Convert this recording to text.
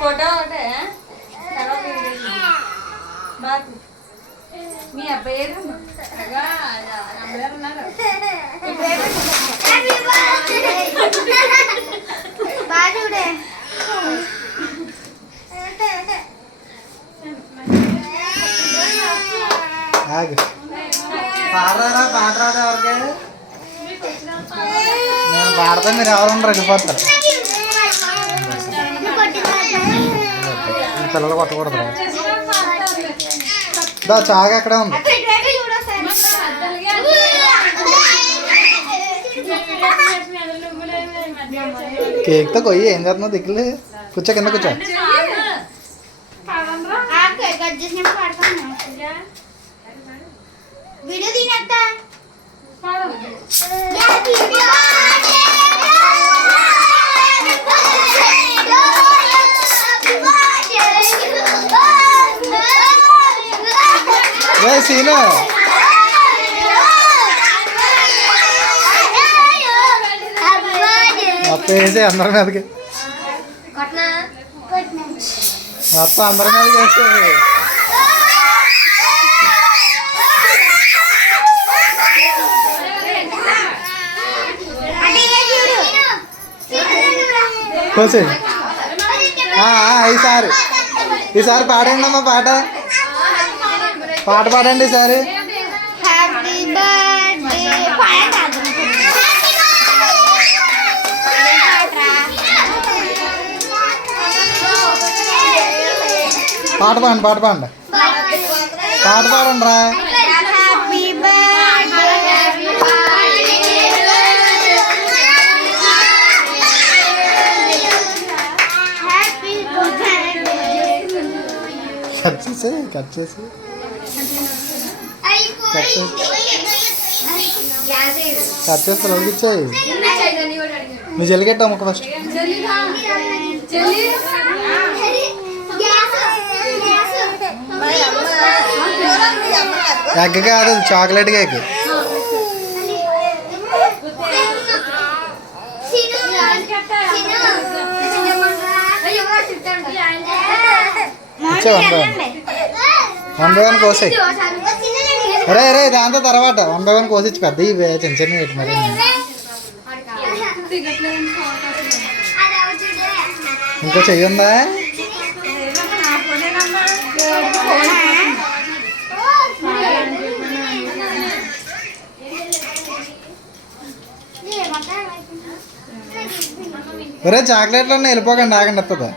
photo ఒకటే బాకు మీ అబ్బాయి ఉన్నారు బాజుడే పాడరాదా పాడరాదా ఎవరికి నేను పాడితే మీరు ఎవరన్నా రెడిపోతారు పిల్లలు కొట్టకూడదు చాగా అక్కడే ఉంది కేక్తో కొయ్యి ఏం చేస్తున్నావు దిక్కులే కూర్చో కింద కూర్చో వీడియో తీనత్తా సీను మొత్తం వేసి అందరి మీదకి మొత్తం అందరి మీదకి వేసేది కోసి ఈసారి పాడండి అమ్మా పాట పాడండి ఈసారి పాట పాడండి పాట పాడండి రా కట్ చేసి రోజు ఇచ్చాయి నువ్వు జల్లికెట్టావు ముక్క ఫస్ట్ ఎగ్ కాదు chocolate cake one by one కోసాయి రే దాంతో తర్వాత 1 by 1 కోసిచ్చు పెద్ద ఇవే చిన్న చిన్న మరి ఇంకో చెయ్యి ఉందా ఒరే చాక్లెట్లు ఉన్నాయి వెళ్ళిపోకండి ఆగండి వస్తుందా